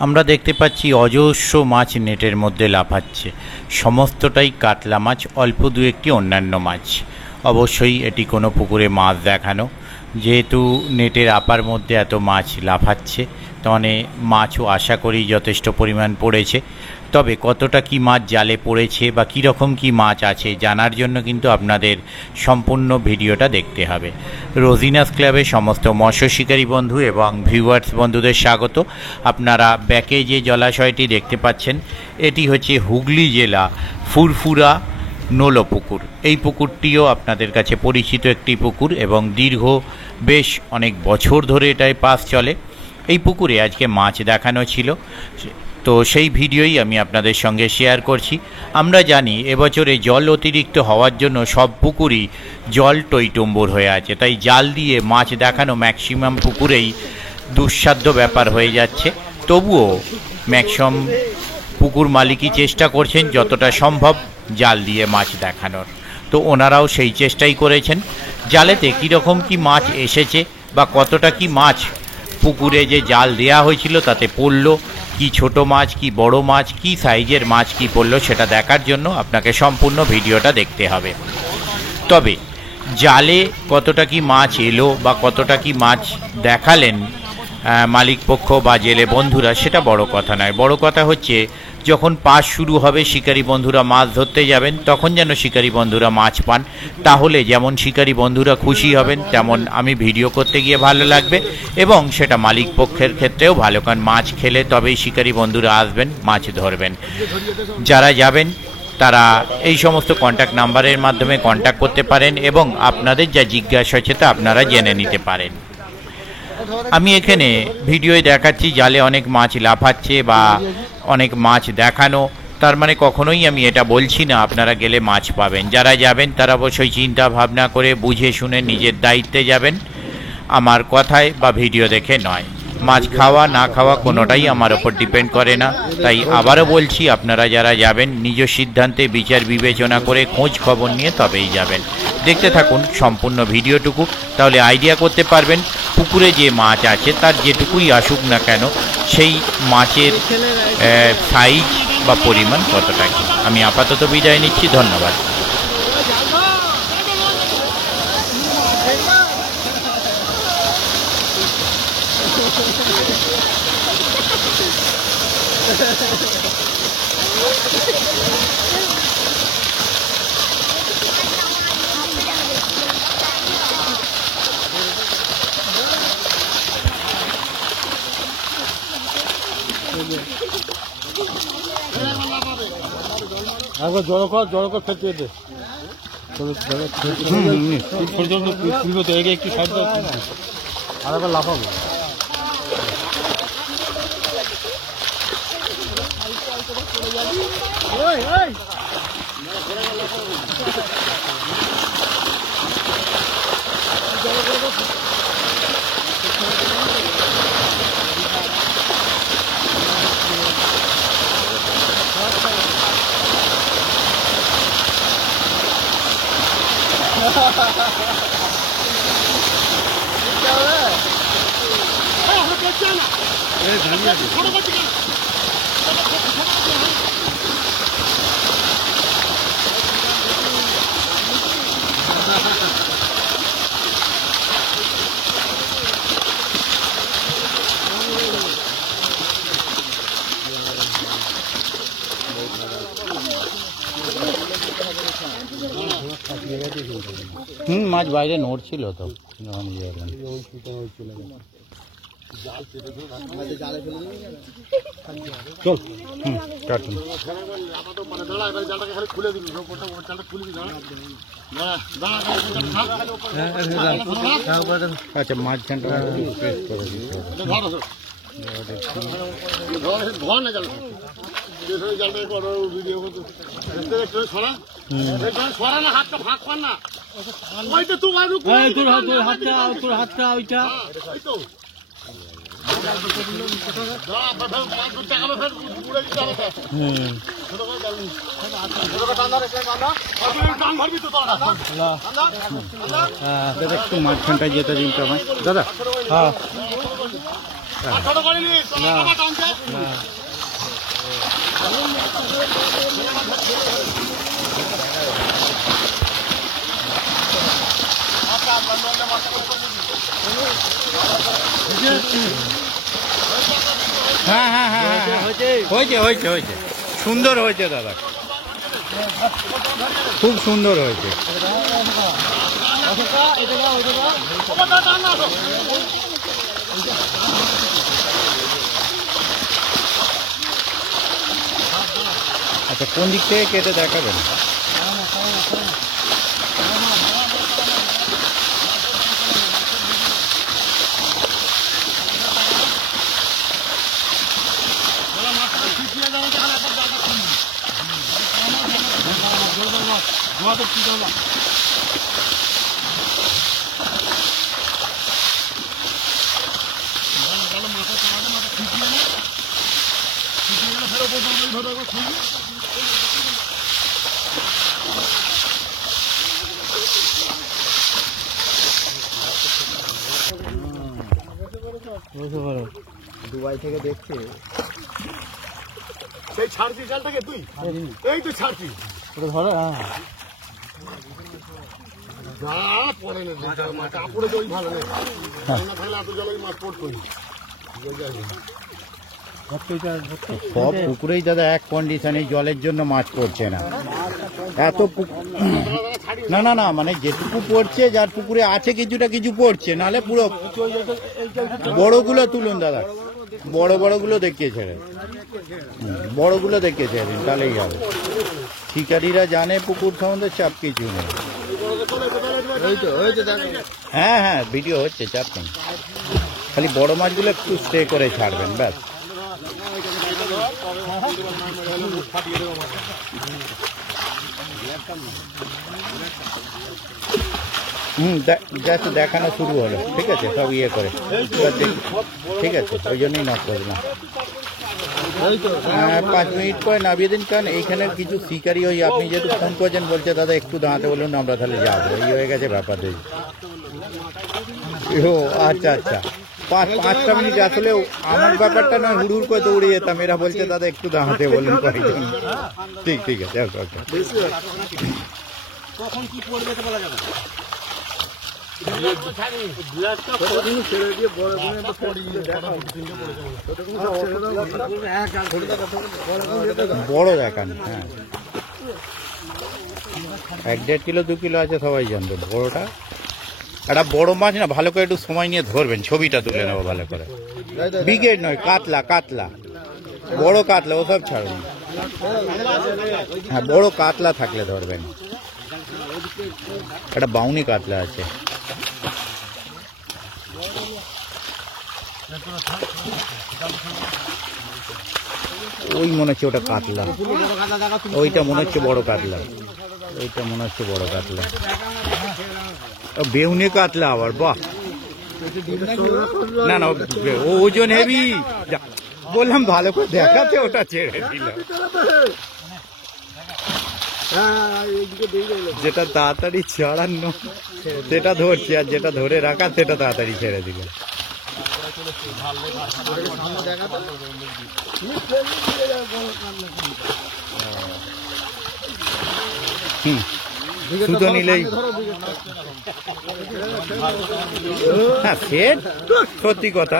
আমরা দেখতে পাচ্ছি অজস্র মাছ নেটের মধ্যে লাফাচ্ছে। সমস্তটাই কাতলা মাছ, অল্প দু একটি অন্যান্য মাছ। অবশ্যই এটি কোনো পুকুরে মাছ দেখানো, যেহেতু নেটের আপার মধ্যে এত মাছ লাফাচ্ছে, তাহলে মাছও আশা করি যথেষ্ট পরিমাণ পড়েছে। তবে কতটা কি মাছ জালে পড়েছে বা কীরকম কি মাছ আছে জানার জন্য কিন্তু আপনাদের সম্পূর্ণ ভিডিওটা দেখতে হবে। রোজিনাস ক্লাবের সমস্ত মৎস্য শিকারী বন্ধু এবং ভিউয়ার্স বন্ধুদের স্বাগত। আপনারা ব্যাকে যে জলাশয়টি দেখতে পাচ্ছেন, এটি হচ্ছে হুগলি জেলা ফুরফুরা নোলো পুকুর। এই পুকুরটিও আপনাদের কাছে পরিচিত একটি পুকুর এবং দীর্ঘ বেশ অনেক বছর ধরে এটাই পাস চলে। এই পুকুরে আজকে মাছ দেখানো ছিল, তো সেই ভিডিওই আমি আপনাদের সঙ্গে শেয়ার করছি। আমরা জানি এবছরে জল অতিরিক্ত হওয়ার জন্য সব পুকুরই জল টইটুম্বুর হয়ে আছে, তাই জাল দিয়ে মাছ দেখানো ম্যাক্সিমাম পুকুরেই দুঃসাধ্য ব্যাপার হয়ে যাচ্ছে। তবুও ম্যাক্সিমাম পুকুর মালিকই চেষ্টা করছেন যতটা সম্ভব জাল দিয়ে মাছ দেখানোর। তো ওনারাও সেই চেষ্টাই করেছেন। জালেতে কীরকম কি মাছ এসেছে বা কতটা কি মাছ পুকুরে যে জাল দেয়া হয়েছিল তাতে পড়লো, কি ছোট মাছ কি বড় মাছ কি সাইজের মাছ কি পড়লো, সেটা দেখার জন্য আপনাকে সম্পূর্ণ ভিডিওটা দেখতে হবে। তবে জালে কতটা কি মাছ এলো বা কতটা কি মাছ দেখালেন মালিকপক্ষ বা জেলে বন্ধুরা, সেটা বড় কথা নয়। বড় কথা হচ্ছে যখন পাস শুরু হবে, শিকারী বন্ধুরা মাছ ধরতে যাবেন, তখন যেন শিকারী বন্ধুরা মাছ পান। তাহলে যেমন শিকারী বন্ধুরা খুশি হবেন, তেমন আমি ভিডিও করতে গিয়ে ভালো লাগবে এবং সেটা মালিক পক্ষের ক্ষেত্রেও ভালো, কারণ মাছ খেলে তবেই শিকারী বন্ধুরা আসবেন, মাছ ধরবেন। যারা যাবেন তারা এই সমস্ত কন্ট্যাক্ট নাম্বারের মাধ্যমে কন্ট্যাক্ট করতে পারেন এবং আপনাদের যা জিজ্ঞাসা হচ্ছে তা আপনারা জেনে নিতে পারেন। আমি এখানে ভিডিওয় দেখাচ্ছি জালে অনেক মাছ লাফাচ্ছে বা অনেক মাছ দেখানো, তার মানে কখনোই আমি এটা বলছি না আপনারা গেলে মাছ পাবেন। যারা যাবেন তারা অবশ্যই চিন্তা ভাবনা করে বুঝে শুনে নিজের দায়িত্বে যাবেন, আমার কথায় বা ভিডিও দেখে নয়। মাছ খাওয়া না খাওয়া কোনোটাই আমার ওপর ডিপেন্ড করে না। তাই আবারও বলছি, আপনারা যারা যাবেন নিজ সিদ্ধান্তে বিচার বিবেচনা করে খোঁজ খবর নিয়ে তবেই যাবেন। দেখতে থাকুন সম্পূর্ণ ভিডিওটুকু, তাহলে আইডিয়া করতে পারবেন পুকুরে যে মাছ আছে তার যেটুকুই আসুক না কেন সেই মাছের সাইজ বা পরিমাণ কতটা কি। আমি আপাতত বিদায় নিচ্ছি, ধন্যবাদ। একবার জড়ো কর ফেলতে দে একটু শব্দ আর একবার লাফাবো। মাছ বাইরে নড়ছিল তো চল কাটুন। আচ্ছা, মাঝখানটা হাতটা ওইটা একটু মাঝখানটায় যেতে দিন তো আমায় দাদা। হ্যাঁ হ্যাঁ হ্যাঁ হ্যাঁ হয়েছে হয়েছে হয়েছে, সুন্দর হয়েছে দাদা, খুব সুন্দর হয়েছে। আচ্ছা, কোন দিক থেকে কেটে দেখাবেন? দুবাই থেকে দেখছে সেই ছাড়ছি জালটাকে তুই, এই তো ছাড়ছি ধরো। হ্যাঁ যা পড়ে না মাছ আপড়ে তো ওই ভালো নেই না, তাহলে এত জল ওই মাছ পড়তোই। সব পুকুরেই দাদা এক কন্ডিশনে, জলের জন্য মাছ পড়ছে না। এত না না না, মানে যেটুকু পড়ছে, যার পুকুরে আছে কিছুটা কিছু পড়ছে, নাহলে পুরো বড়গুলো তুলুন দাদা, বড় বড়গুলো দেখিয়ে ছেড়ে, বড়গুলো দেখিয়ে ছেড়ে তাহলেই হবে। শিকারীরা জানে পুকুর সম্বন্ধে, চাপ কিছু নেই। হ্যাঁ হ্যাঁ, ভিডিও হচ্ছে, চাপ নেই, খালি বড় মাছগুলো একটু স্টে করে ছাড়বেন ব্যাস। জাস্ট দেখানো শুরু হলো, ঠিক আছে, সব ইয়ে করে, ঠিক আছে, ওই জন্যই নক করলাম। 5 মিনিট করে নামিয়ে দিন, কারণ এইখানে কিছু শিকারি, ওই আপনি যেহেতু ফোন করছেন, বলছে দাদা একটু দাঁড়াতে বলুন, আমরা তাহলে যাবো, এই হয়ে গেছে ব্যাপার। ও আচ্ছা আচ্ছা, 5টা মিনিট, আসলে আমার ব্যাপারটা নয়, হুড় করে তো উড়ে যেতাম, এরা বলছে দাদা একটু দাঁড়াতে বলুন কয়েকজন। ঠিক ঠিক আছে, ওকে ওকে। কখন কি পড়বে তো বলা যাবে না। বড় দেখান, হ্যাঁ, 1-1.5 কিলো 2 কিলো আছে, সবাই জানতো বড়টা। একটা বড় মাছ না, ভালো করে একটু সময় নিয়ে ধরবেন, ছবিটা তুলে নেবো ভালো করে। ব্রিগেড নয়, কাতলা, কাতলা, বড় কাতলা, ওসব ছাড়ুন। হ্যাঁ, বড় কাতলা থাকলে ধরবেন। একটা বাউনি কাতলা আছে। ওই মনে হচ্ছে ওটা কাতলা, ওইটা মনে হচ্ছে বড় কাতলা, ওইটা মনে হচ্ছে বড় কাতলা, বেউনে কাতলা আবার, বাহ। না না, ও ওজন হেভি, বললাম ভালো করে দেখাতে, ওটা ছেড়ে দিল। যেটা তাড়াতাড়ি ছাড়ানো সেটা ধরছে, আর যেটা ধরে রাখা সেটা তাড়াতাড়ি ছেড়ে দিল। সুতো নিলেই, হ্যাঁ সে সত্যি কথা।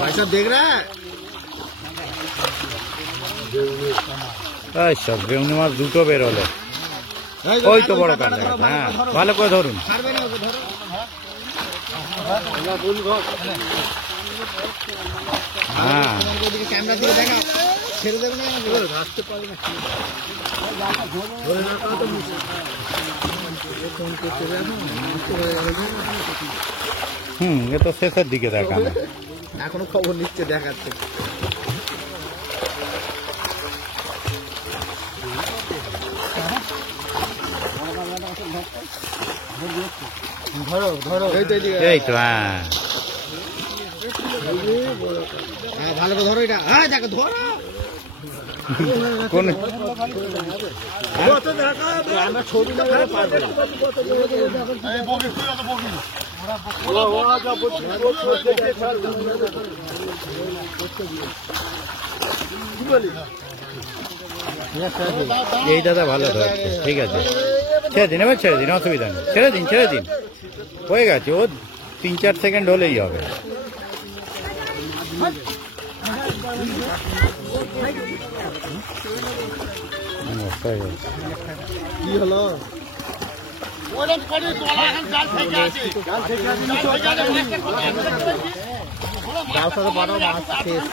भाई साहब देख रहा है, সব বেউনি মাছ দুটো বেরোলো, ওই তো বড় কাটলা। হ্যাঁ, ভালো করে ধরুন। হ্যাঁ, कैमरा दिखे देखा, ছেড়ে দেবে না, রাখতে পারবে না। এ তো শেষের দিকে দেখানো, এখনো খবর নিচ্ছে, দেখাচ্ছে। ধরো ধরো এই তো হ্যাঁ হ্যাঁ ভালো করে ধরো এটা হ্যাঁ দেখো ধরো কোন আমরা ছবি না পারবে না এই বগি তুই অত বগি এই দাদা ভালো ধরছে ঠিক আছে ছেড়ে দিন এবার ছেড়ে দিন অসুবিধা নেই ছেড়ে দিন হয়ে গেছে ও 3-4 সেকেন্ড হলেই হবে কি হলো ওটা করে তোলা এখন জাল থেকে আছে জাল থেকে আছে গাও সাথে বড় মাছ শেষ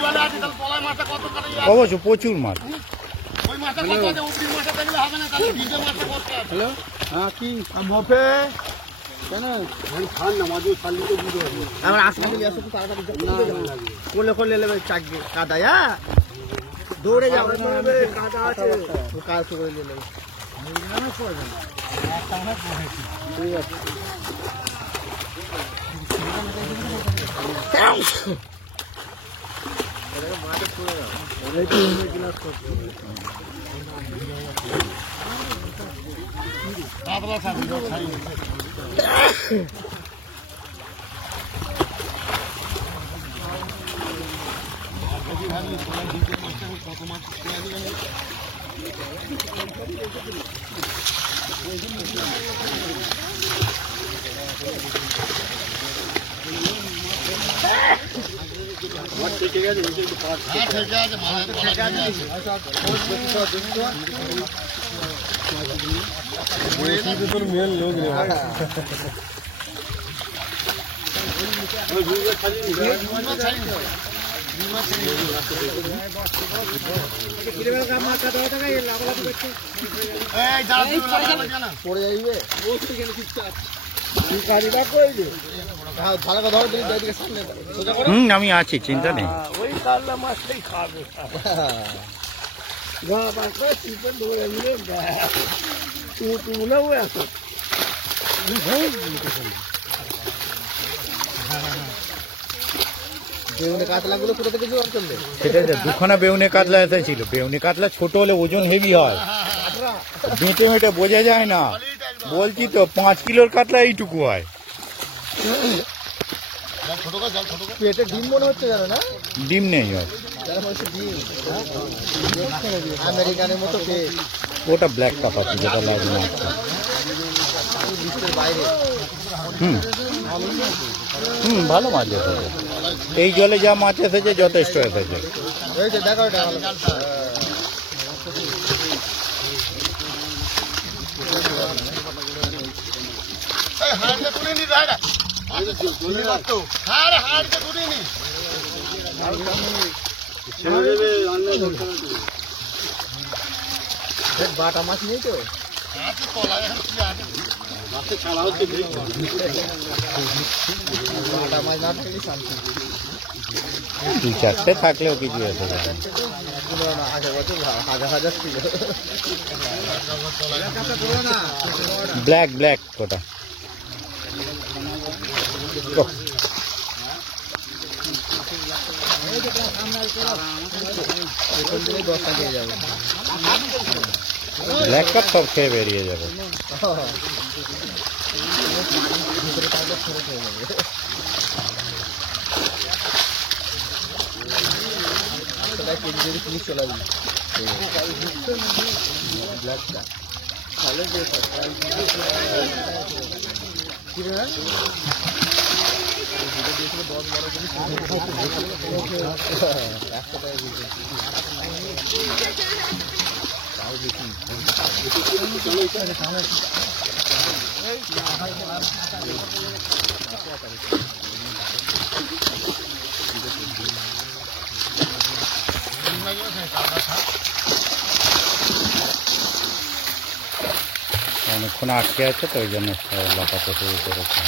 জলে আছে তাহলে তোলা মাছটা কত করে অবশ্য প্রচুর মাছ ওই মাছটা কত আছে উপরি মাছটা দেখলে হবে না তাহলে ভিজে মাছটা করতে হবে হ্যালো হ্যাঁ কি মফে কেন খান না মাঝে খালি তো বুঝতে হবে আমার আসলে আসো তো তাড়াতাড়ি কোলে কোলে নেবে চাকবে কাদা দৌড়ে যাবে কাদা আছে কাজ করে নেবে ঠিক আছে কাতলা ছাড়ি ছাড়ি কত মাছ ঠিক আছে ঠিক আছে মাছ ঠিক আছে মেন লোক রে পড়ে যাইবে ভালো ধরো তুমি এদিকে সামনে সোজা করো আমি আছি চিন্তা নেই ওই কাল্লা মাছটাই খাবে গা পাশে চিপে ধরে নিলে তুমি না ওই আসো বেগুনে কাতলাগুলো কোথা থেকে জোগাড় করলে সেটাই তো দুখানা বেউনে কাতলা এসেছিল বেউনে কাতলা ছোট হলে ওজন হেভি হয় বেঁটে মেটে বোঝা যায় না বলছি তো 5 কিলোর কাতলা এইটুকু হয় পেটে ডিম মনে হচ্ছে জানো না ডিম নেই হয় আমেরিকানের মতো পেট ওটা ব্ল্যাক কাপাতি যেটা লাগবে না বিশ্বের বাইরে ভালো মাছ এসেছে এই জলে যা মাছ এসেছে যথেষ্ট এসেছে এই যে দেখো এটা হাড়কে তুলে নি দাদা হাড়কে তুলে নি বাটা মাছ নেই তো ছাড়া হচ্ছে বাটা মাছ না থাকলে শান্তি 2-4টে থাকলেও কিছু এসে যাবে আগের বছর হাজার ছিল ব্ল্যাক ওটা দশটা দিয়ে যাবে ব্ল্যাক কাপ সব খেয়ে বেরিয়ে যাবে কেজি যদি কিনে চলে যাবে ব্ল্যাকটা ভালো অনেকক্ষণ আটকে আছে তো ওই জন্য লাফাতে শুরু করেছে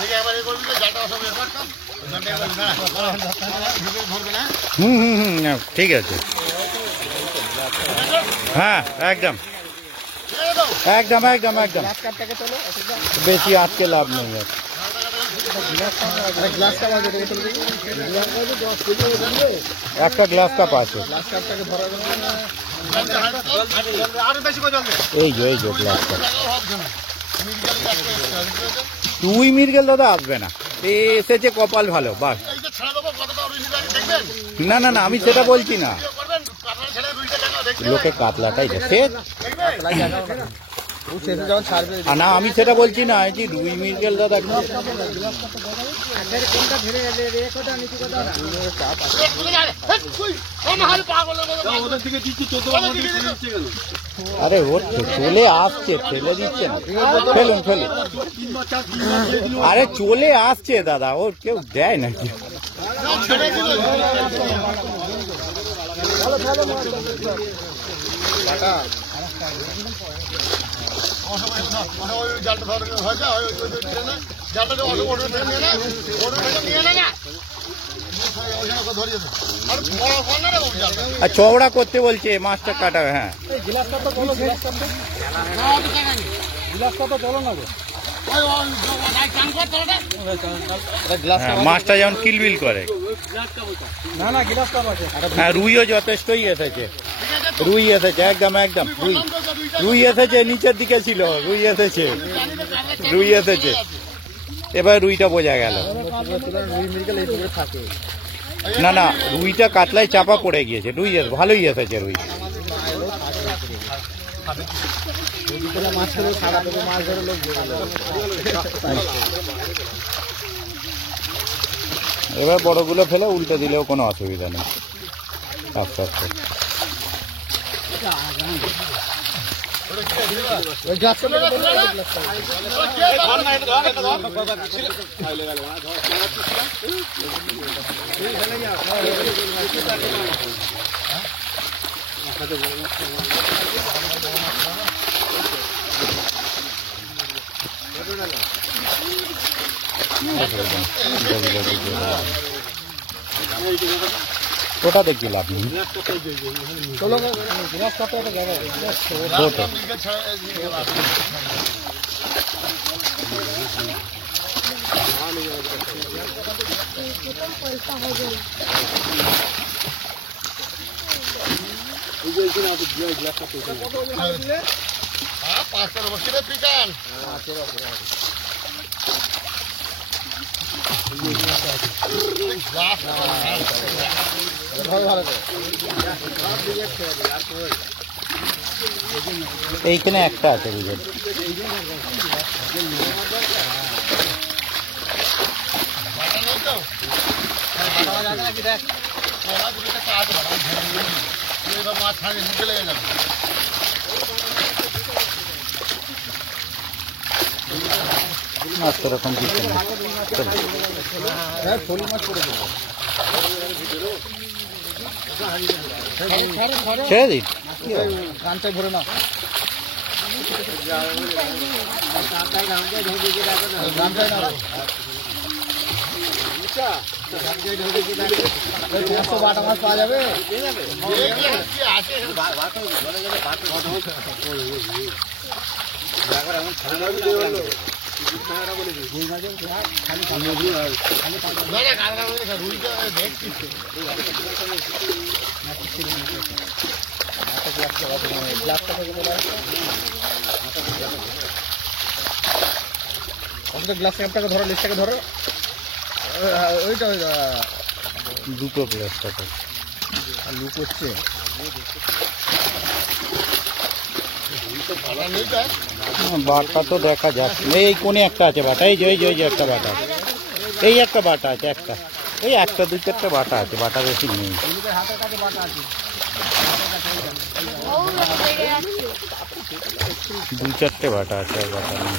দেখি আবার এই করবি তো জালটা সব ব্যাপারটা হুম হুম হুম না, ঠিক আছে, হ্যাঁ একদম একদম একদম একদম, বেশি আজকে লাভ নেই আর। একটা গ্লাস কাপ আছে, এই যে গ্লাস কাপ। তুই মির্গেল দাদা আসবে না, এসেছে কপাল ভালো, বাস। না না না, আমি সেটা বলছি না, লোকে কাতলাটাই দেখে না, আমি সেটা বলছি না, যে রুই মির্গেল দাদা আরে ও চলে আসছে, ফেলে দিচ্ছে না, ফেলুন ফেলুন, আরে চলে আসছে দাদা, ওর কেউ দেয় নাকি। আর চওড়া করতে বলছে, মাছটা কাটা, হ্যাঁ মাছটা যেমন কিলবিল করে। হ্যাঁ রুইও যথেষ্টই এসেছে, রুই এসেছে একদম একদম, রুই এসেছে, নিচের দিকে ছিল, রুই এসেছে, এবার রুইটা বোঝা গেল। না না, রুইটা কাতলায় চাপা পড়ে গিয়েছে, রুই ভালোই এসেছে রুই। এবার বড়গুলো ফেলে উল্টে দিলেও কোনো অসুবিধা নেই, আস্তে আস্তে। ওটা দেখি লাভ নেই, এইখানে একটা আছে বুঝলেন। মাছ তো এরকম কিছু না, ছেড়ে দিন, গানটাই ভরে না, বাটা মাছ পাওয়া যাবে। গ্লাস ক্যাপটাকে ধরো, লিস্টটাকে ধরো, ওইটা দুটো গ্লাসটাকে লুক হচ্ছে। বাটা তো দেখা যাচ্ছে, এই কোনে একটা আছে বাটা, এই যে একটা বাটা, এই একটা বাটা আছে, একটা এই একটা দুই চারটা বাটা আছে, বাটা বেশি নেই। দুই চারটে বাটা আছে, আর বাটা নেই।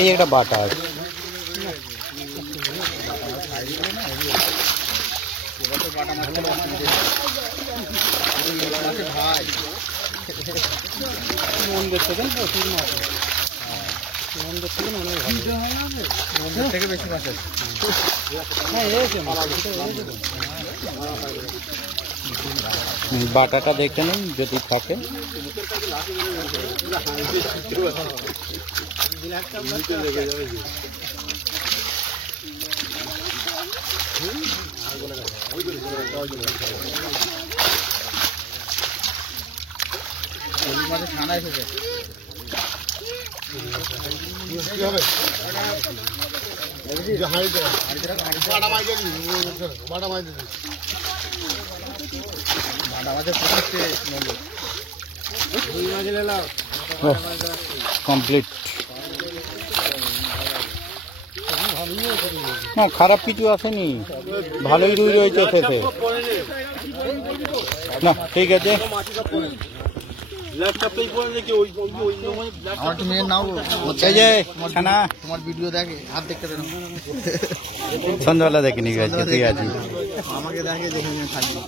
এই একটা বাটা আছে। থেকে বেশি মাছ আছে। বাটাটা দেখে নিন যদি থাকে। মাঝে ঠান্ডা এসেছে। কি হবে? যে হাঁড়িটা, বাটা মাছ দিবি, বাটা মাছ দিবি। আমাদের পঁচিশে রুই মাছ নিলাম। কমপ্লিট। না খারাপ কিছু আসেনি, ভালোই রুই রয়েছে শেষে। না ঠিক আছে। আমার তো মেয়ের নাও এই যে ছানা তোমার ভিডিও দেখে, হাত দেখতে দেন। সন্ধ্যাবেলা দেখে নিবি আজকে, ঠিক আছে। আমাকে দেখে দেখে নিয়ে থাকবে।